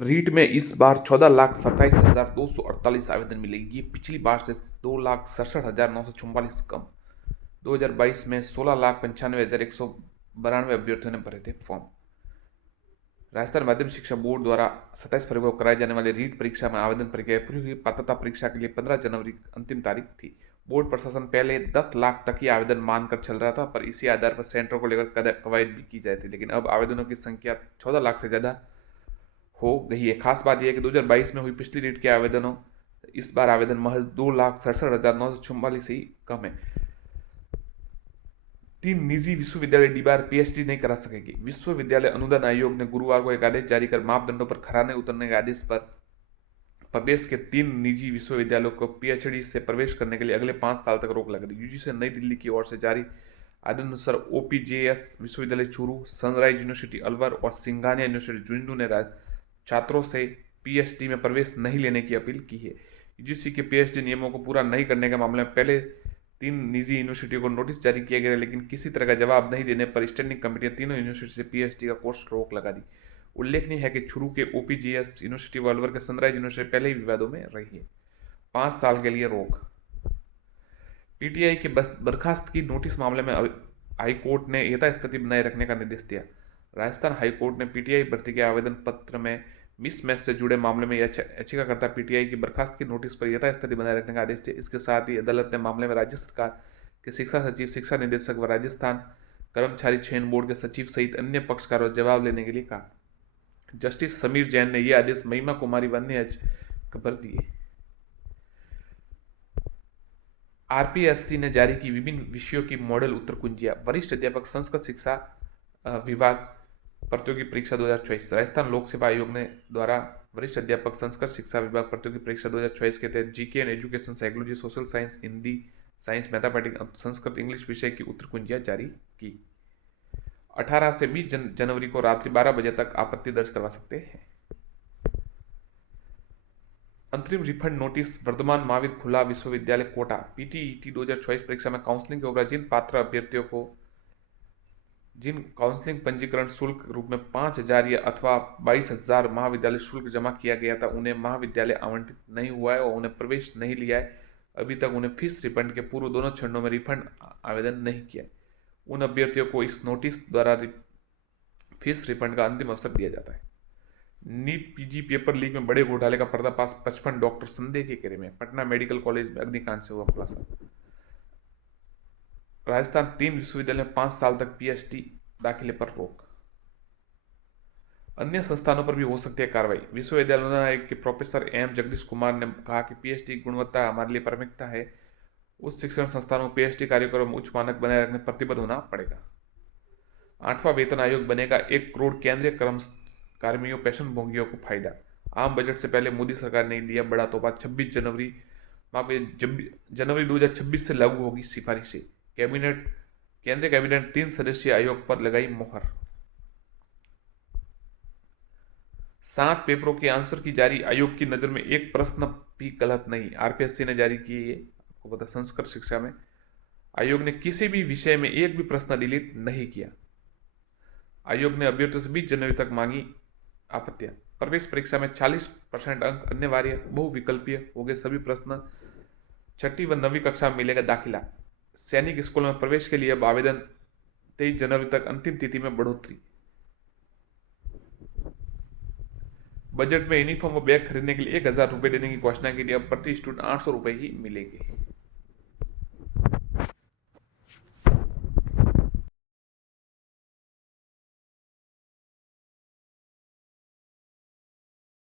रीट में इस बार 14,27,248 आवेदन मिले। ये पिछली बार से 2,67,944 कम। 2022 में 16,95,192 अभ्यर्थियों ने भरे थे फॉर्म। राजस्थान माध्यमिक शिक्षा बोर्ड द्वारा 27 फरवरी को कराई जाने वाली रीट परीक्षा में आवेदन प्रक्रिया पूरी हुई। पात्रता परीक्षा के लिए 15 जनवरी अंतिम तारीख थी। बोर्ड प्रशासन पहले 10 लाख तक ही आवेदन मानकर चल रहा था, पर इसी आधार पर सेंटरों को लेकर कवायद भी की जाती थी, लेकिन अब आवेदनों की संख्या 14 लाख से ज्यादा हो गई है। खास बात यह है कि 2022 में हुई पिछली रीट के आवेदनों इस बार आवेदन महज 2,67,944 ही कम है। 3 निजी विश्वविद्यालय डी बार पीएचडी नहीं करा सकेगी। विश्वविद्यालय अनुदान आयोग ने गुरुवार को एक आदेश जारी कर मापदंडों पर खरा नहीं उतरने के आदेश पर प्रदेश के 3 निजी विश्वविद्यालयों को पीएचडी से प्रवेश करने के लिए अगले 5 साल तक रोक लगा दी। यूजीसी नई दिल्ली की ओर से जारी आदेशानुसार ओपीजेएस विश्वविद्यालय चूरू, सनराइज यूनिवर्सिटी अलवर और सिंघानिया यूनिवर्सिटी झुंझुनू ने छात्रों से पीएचडी में प्रवेश नहीं लेने की अपील की है। यूजीसी के पीएचडी नियमों को पूरा नहीं करने के मामले में पहले 3 निजी यूनिवर्सिटियों को नोटिस जारी किया गया, लेकिन किसी तरह का जवाब नहीं देने पर स्टैंडिंग कमेटी ने तीनों यूनिवर्सिटी से पीएचडी का कोर्स रोक लगा दी। उल्लेखनीय है कि चूरू के ओपीजीएस यूनिवर्सिटी व अलवर के सनराइज यूनिवर्सिटी पहले ही विवादों में रही है। 5 साल के लिए रोक। पीटीआई के बर्खास्त की नोटिस मामले में हाईकोर्ट ने यथास्थिति बनाए रखने का निर्देश दिया। राजस्थान हाईकोर्ट ने पीटीआई भर्ती के आवेदन पत्र में मिसमैच से जुड़े मामले में याचिकाकर्ता पीटीआई की बर्खास्त की नोटिस पर यथास्थिति बनाए रखने का आदेश दिया। इसके साथ ही अदालत ने मामले में राज्य सरकार के शिक्षा सचिव, शिक्षा निदेशक व राजस्थान कर्मचारी चयन बोर्ड के सचिव सहित अन्य पक्षकारों को जवाब लेने के लिए कहा। जस्टिस समीर जैन ने यह आदेश महिमा कुमारी वन्यज पर दिए। आरपीएससी ने जारी की विभिन्न विषयों की मॉडल उत्तर कुंजियां। वरिष्ठ अध्यापक संस्कृत शिक्षा विभाग प्रतियोगी परीक्षा 2024। राजस्थान लोक सेवा आयोग ने द्वारा वरिष्ठ अध्यापक संस्कृत शिक्षा विभाग प्रतियोगी परीक्षा 2024 के तहत GK and education, psychology, social science, Hindi, science, mathematics, Sanskrit, English विषय की उत्तर कुंजियां जारी की। 18 से 20 जनवरी को रात्रि 12 बजे तक आपत्ति दर्ज करवा सकते हैं। अंतरिम रिफंड नोटिस। वर्धमान महावीर खुला विश्वविद्यालय कोटा पीटीईटी 2024 परीक्षा में काउंसलिंग होगा। जिन पात्र अभ्यर्थियों को जिन काउंसलिंग पंजीकरण शुल्क रूप में 5,000 या अथवा 22,000 महाविद्यालय शुल्क जमा किया गया था, उन्हें महाविद्यालय आवंटित नहीं हुआ है और उन्हें प्रवेश नहीं लिया है, अभी तक उन्हें फीस रिफंड के पूर्व दोनों चरणों में रिफंड आवेदन नहीं किया है, उन अभ्यर्थियों को इस नोटिस द्वारा फीस रिफंड का अंतिम अवसर दिया जाता है। नीट पीजी पेपर लीक में बड़े घोटाले का पर्दाफाश। 55 डॉक्टर संदेह के घेरे में। पटना मेडिकल कॉलेज में अग्निकांड से हुआ खुलासा। राजस्थान 3 विश्वविद्यालय में 5 साल तक पीएचडी दाखिले पर रोक। अन्य संस्थानों पर भी हो सकती है कार्रवाई। विश्वविद्यालय अनुदान आयोग के प्रोफेसर एम जगदीश कुमार ने कहा कि पीएचडी की गुणवत्ता हमारे लिए प्राथमिकता है। उच्च शिक्षण संस्थानों में पीएचडी कार्यक्रम में उच्च मानक बनाए रखने प्रतिबद्ध होना पड़ेगा। 8वां वेतन आयोग बनेगा। 1 करोड़ केंद्रीय कर्मियों पेंशनभोगियों को फायदा। आम बजट से पहले मोदी सरकार ने दिया बड़ा तोहफा। 26 जनवरी 2026 से लागू होगी सिफारिशें। केंद्रीय कैबिनेट 3 सदस्यीय आयोग पर लगाई मोहर। 7 पेपरों के आंसर की जारी। आयोग की नजर में एक प्रश्न भी गलत नहीं। आरपीएससी ने जारी किए ये, आपको पता, संस्कृत शिक्षा में आयोग ने किसी भी विषय में एक भी प्रश्न डिलीट नहीं किया। आयोग ने अभ्यर्थियों से 20 जनवरी तक मांगी आपत्तियां। प्रवेश परीक्षा में 40% अंक अनिवार्य, बहुविकल्पीय हो गए सभी प्रश्न। 6वीं व 9वीं कक्षा में मिलेगा दाखिला। सैनिक स्कूल में प्रवेश के लिए अब आवेदन 23 जनवरी तक, अंतिम तिथि में बढ़ोतरी। बजट में यूनिफॉर्म व बैग खरीदने के लिए 1,000 रुपये देने की घोषणा की थी। अब प्रति स्टूडेंट 800 रुपये ही मिलेंगे।